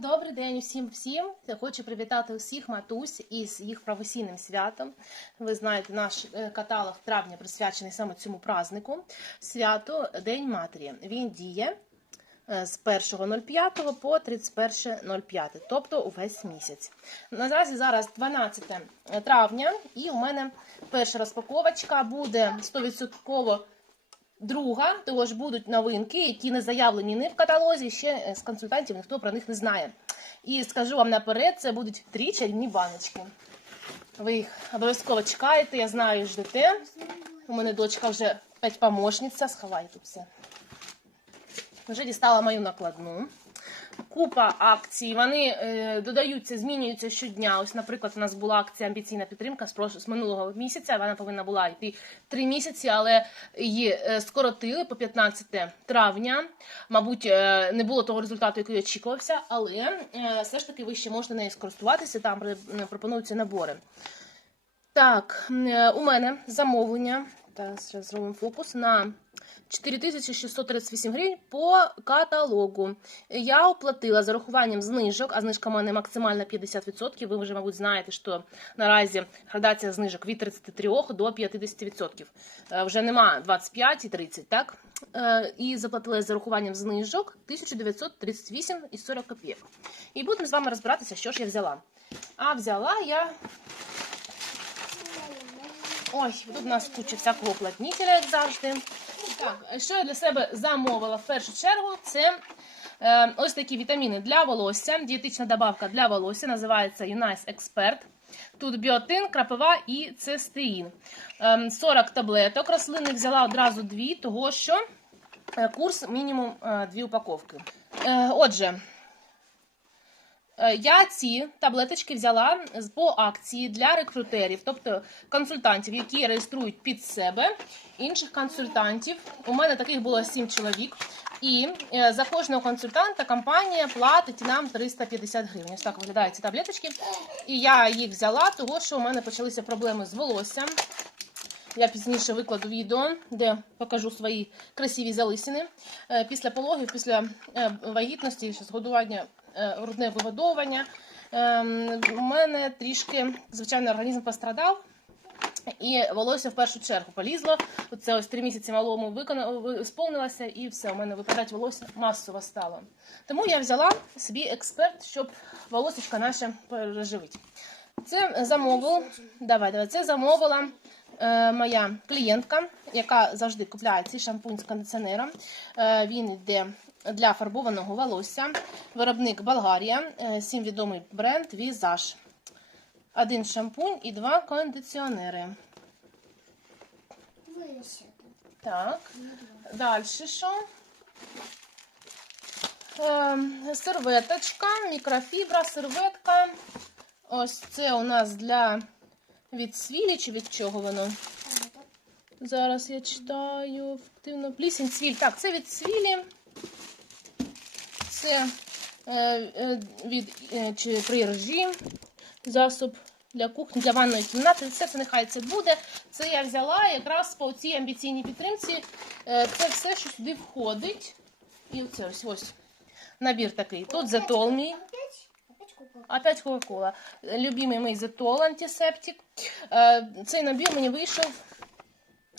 добрий день усім всім. Я хочу привітати усіх матусь із їх професійним святом. Ви знаєте, наш е, каталог травня присвячений саме цьому празднику. Свято День Матері. Він діє е, з 1.05 по 31.05, тобто увесь місяць. Наразі зараз 12 травня, і у мене перша розпаковочка буде 100% Друга, того ж будуть новинки, які не заявлені ні в каталозі, ще е, з консультантів ніхто про них не знає. І скажу вам наперед, це будуть три чарівні баночки. Ви їх обов'язково чекаєте, я знаю, ждете. У мене дочка вже п'ять помощниця, сховай все. Вже дістала мою накладну. Купа акцій, вони е, додаються, змінюються щодня. Ось, наприклад, у нас була акція амбіційна підтримка з, прош... з минулого місяця. Вона повинна була йти три місяці, але її е, скоротили по 15 травня. Мабуть, е, не було того результату, який очікувався, але е, все ж таки ви ще можете нею скористуватися. Там пропонуються набори. Так, е, у мене замовлення. Та зараз зробимо фокус на 4638 гривень по каталогу. Я оплатила з урахуванням знижок, а знижка в мене максимально 50%. Ви вже, мабуть, знаєте, що наразі градація знижок від 33 до 50%. Е, Вже нема 25 і 30, так? Е, І заплатила з урахуванням знижок 1938,40 копійок. І будемо з вами розбиратися, що ж я взяла. А взяла я Ой, тут у нас куча всякого уплотнителя, як завжди. Так, що я для себе замовила в першу чергу, це е, ось такі вітаміни для волосся. Дієтична добавка для волосся називається Unice Expert. Тут біотин, крапива і цистеїн. Е, 40 таблеток рослинних взяла одразу дві, того що е, курс мінімум е, дві упаковки. Е, Отже, Я ці таблеточки взяла по акції для рекрутерів, тобто консультантів, які реєструють під себе інших консультантів. У мене таких було 7 чоловік. І е, за кожного консультанта компанія платить нам 350 гривень. Ось так виглядають ці таблеточки. І я їх взяла, тому що у мене почалися проблеми з волоссям. Я пізніше викладу відео, де покажу свої красиві залисини. Е, Після пологів, після е, вагітності, е, грудне вигодовування. ем, У мене трішки, звичайно, організм пострадав. І волосся в першу чергу полізло. Це ось три місяці малому виконав, ви- сповнилося, і все, у мене випадати волосся масово стало. Тому я взяла собі експерт, щоб волосечко наше переживити. Це замовив, давай, давай, це замовила е, моя клієнтка, яка завжди купляє цей шампунь з кондиціонером. Е, він йде для фарбованого волосся. Виробник Болгарія, е, всім відомий бренд Візаж. Один шампунь і два кондиціонери. Так. Далі що? Ем, серветочка, мікрофібра, серветка. Ось це у нас для від свілі чи від чого воно? Зараз я читаю. Плісень, цвіль. Так, це від свілі. Це е, е, від е, чи при ржі засоб для кухні, для ванної кімнати. Все це нехай це буде. Це я взяла якраз по цій амбіційній підтримці. Це все, що сюди входить. І оце ось ось набір такий. Тут зетол мій. Опять Кока-Кола. Любимий мій зетол антисептик. Цей набір мені вийшов.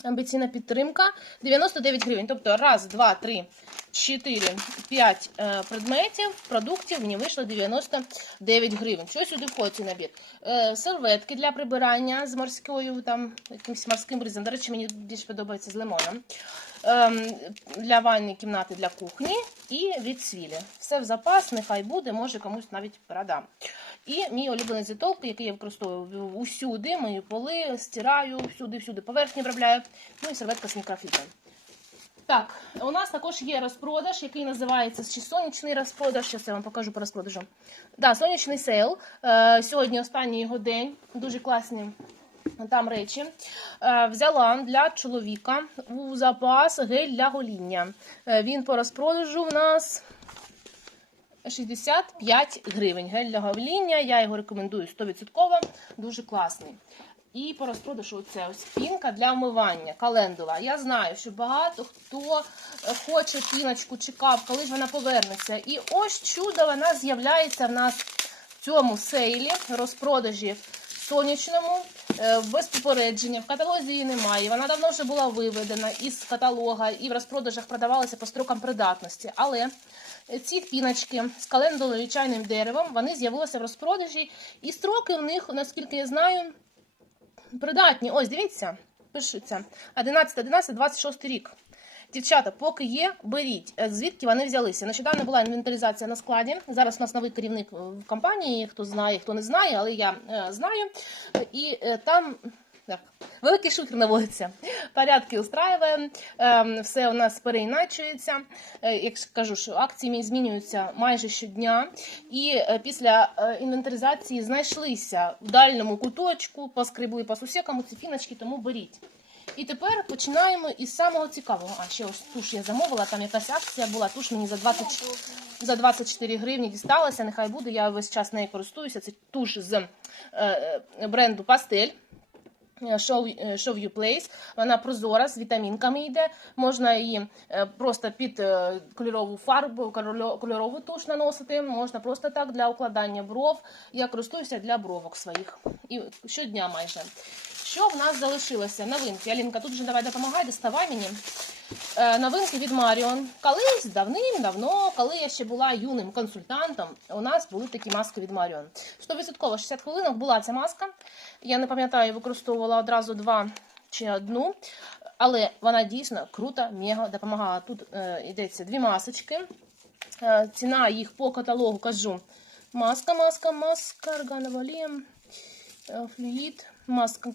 Амбіційна підтримка 99 гривень. Тобто раз, два, три, чотири, п'ять е, предметів, продуктів мені вийшло 99 гривень. Що сюди входить цей набір? Е, серветки для прибирання з морською, там, якимось морським бризом. До речі, мені більш подобається з лимоном. Ем, для ванної кімнати, для кухні і від свілі. Все в запас, нехай буде, може комусь навіть передам. І мій улюблений зітол, який я використовую усюди, мою поли, стираю, всюди, всюди поверхні обробляю. Ну і серветка з мікрофітром. Так, у нас також є розпродаж, який називається чи сонячний розпродаж. Зараз я вам покажу по розпродажу. Да, сонячний сейл. Е, сьогодні останній його день. Дуже класні там речі. Е, взяла для чоловіка у запас гель для гоління. Е, він по розпродажу в нас 65 гривень. Гель для гоління. Я його рекомендую 100%. Дуже класний. І по розпродажу це ось пінка для вмивання, календула. Я знаю, що багато хто е, хоче піночку, чекав, коли ж вона повернеться. І ось чудо вона з'являється в нас в цьому сейлі, розпродажі сонячному, е, без попередження. В каталозі її немає. Вона давно вже була виведена із каталога і в розпродажах продавалася по строкам придатності. Але ці піночки з календулою і чайним деревом вони з'явилися в розпродажі, і строки в них, наскільки я знаю, придатні. Ось, дивіться, пишеться 11, 11, 26 рік. Дівчата, поки є, беріть. Е, Звідки вони взялися? Нещодавно була інвентаризація на складі. Зараз у нас новий керівник е, в компанії. Хто знає, хто не знає, але я е, знаю. І там так, великий шухер наводиться. Порядки устраюємо, е, все у нас переіначується. Е, як кажу, що акції змінюються майже щодня. І е, після е, інвентаризації знайшлися в дальньому куточку, поскребли по сусікам ці фіночки, тому беріть. І тепер починаємо із самого цікавого. А ще ось туш я замовила, там якась акція була. Туш мені за 20, за 24 гривні дісталася. Нехай буде. Я весь час нею користуюся. Це туш з бренду Пастель. Show, Show You Place. Вона прозора з вітамінками йде. Можна її е, просто під е, кольорову фарбу, кольоро- кольорову туш наносити. Можна просто так для укладання бров. Я користуюся для бровок своїх. І щодня майже. Що в нас залишилося? Новинки. Алінка, тут же давай допомагай, доставай мені. Е, новинки від Маріон. Колись давним-давно, коли я ще була юним консультантом, у нас були такі маски від Маріон. 100% 60 хвилинок була ця маска. Я не пам'ятаю, використовувала одразу два чи одну, але вона дійсно круто, мега допомагала. Тут е, йдеться дві масочки. Е, ціна їх по каталогу кажу. Маска, маска, маска, органова флюїд, маска,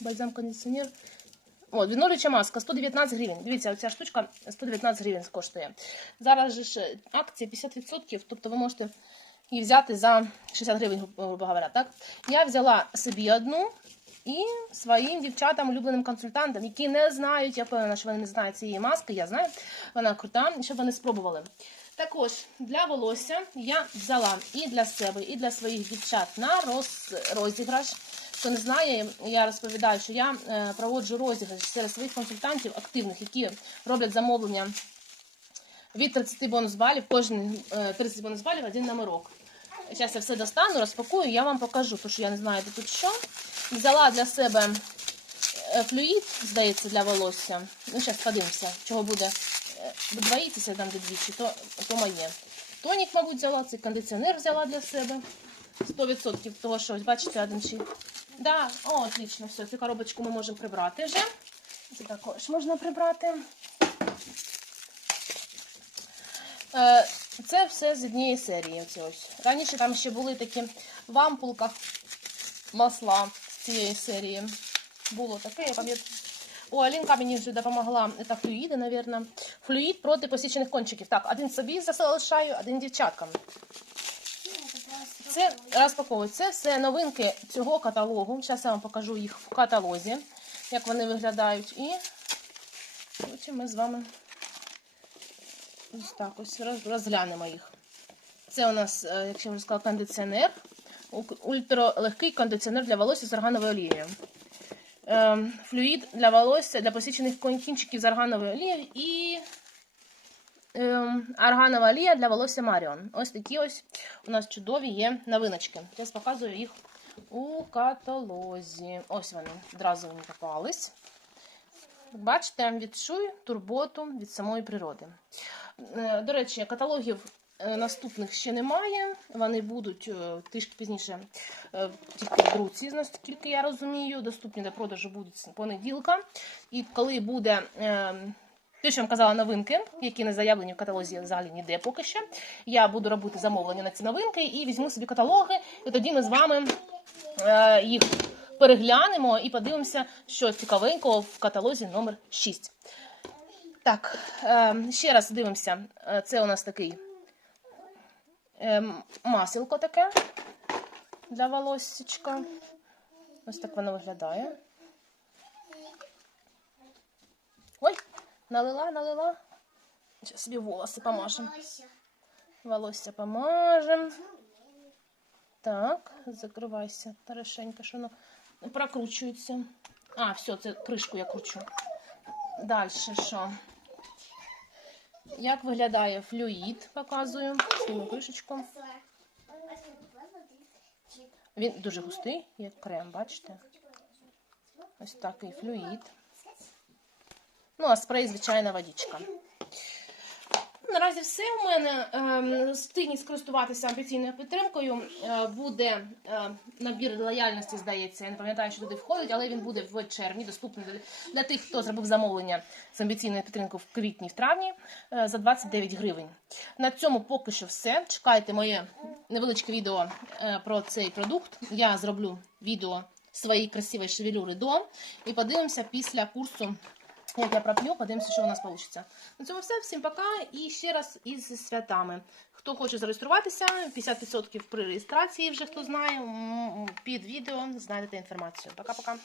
бальзам кондиціонер. О, відновлююча маска 119 гривень. Дивіться, оця штучка 119 гривень коштує. Зараз же ж акція 50%, тобто ви можете її взяти за 60 гривень, грубо говоря. Так? Я взяла собі одну і своїм дівчатам, улюбленим консультантам, які не знають, я впевнена, що вони не знають цієї маски, я знаю, вона крута, щоб вони спробували. Також для волосся я взяла і для себе, і для своїх дівчат на роз, розіграш. Хто не знає, я розповідаю, що я е, проводжу розіграш серед своїх консультантів активних, які роблять замовлення від 30 бонус балів, кожен е, 30 бонус балів, один номерок. Зараз я все достану, розпакую, я вам покажу, тому що я не знаю, де тут що. Взяла для себе е, флюїд, здається, для волосся. Ну, зараз подивимося, чого буде. Е, Ви боїтеся там двічі, то, то моє. Тонік, мабуть, взяла, цей кондиціонер взяла для себе. 100% того, що бачите, один чи. Да, о, отлично, все, цю коробочку ми можемо прибрати вже. Це також можна прибрати. Е, Це все з однієї серії. Ось. Раніше там ще були такі в ампулках масла з цієї серії. Було таке, я пам'ятаю. О, Алінка мені вже допомогла. Це флюїди, мабуть. Флюїд проти посічених кончиків. Так, один собі залишаю, один дівчаткам. Це розпаковують. Це все новинки цього каталогу. Зараз я вам покажу їх в каталозі, як вони виглядають. І потім ми з вами ось так ось розглянемо їх. Це у нас, е, як я вже сказала, кондиціонер. Ультралегкий кондиціонер для волосся з органовою олією. Ем, Флюїд для волосся, для посічених кінчиків з органовою олією і ем, органова олія для волосся Маріон. Ось такі ось у нас чудові є новиночки. Зараз показую їх у каталозі. Ось вони одразу мені попались. Бачите, відчую турботу від самої природи. Е, До речі, каталогів наступних ще немає. Вони будуть е, трішки пізніше е, тільки в друці, наскільки я розумію. Доступні до продажу будуть з понеділка. І коли буде. е, те, що я вам казала, новинки, які не заявлені в каталозі взагалі ніде поки що. Я буду робити замовлення на ці новинки і візьму собі каталоги, і тоді ми з вами е, їх переглянемо і подивимося, що цікавенького в каталозі номер 6. Так, е, ще раз дивимося. Е, Це у нас такий е, маселко таке для волоссечка. Ось так воно виглядає. Ой, налила, налила. Зараз собі волоси помажемо. Волосся помажем. Так, закривайся. Хорошенько, що воно прокручується. А, все, це кришку я кручу. Далі що? Як виглядає флюїд, показую. Зніму кришечку. Він дуже густий, як крем, бачите? Ось такий флюїд. Ну, а спрей, звичайна водичка. Наразі все у мене. Ем, Встигніть скористуватися амбіційною підтримкою. Е, Буде е, набір лояльності, здається. Я не пам'ятаю, що туди входить, але він буде в червні, доступний для- тих, хто зробив замовлення з амбіційною підтримкою в квітні, в травні е, за 29 гривень. На цьому поки що все. Чекайте моє невеличке відео про цей продукт. Я зроблю відео своєї красивої шевелюри до і подивимося після курсу як я проп'ю, подивимося, що у нас вийде. На цьому все. Всім пока. І ще раз із святами. Хто хоче зареєструватися, 50% при реєстрації, вже хто знає, під відео знайдете інформацію. Пока-пока.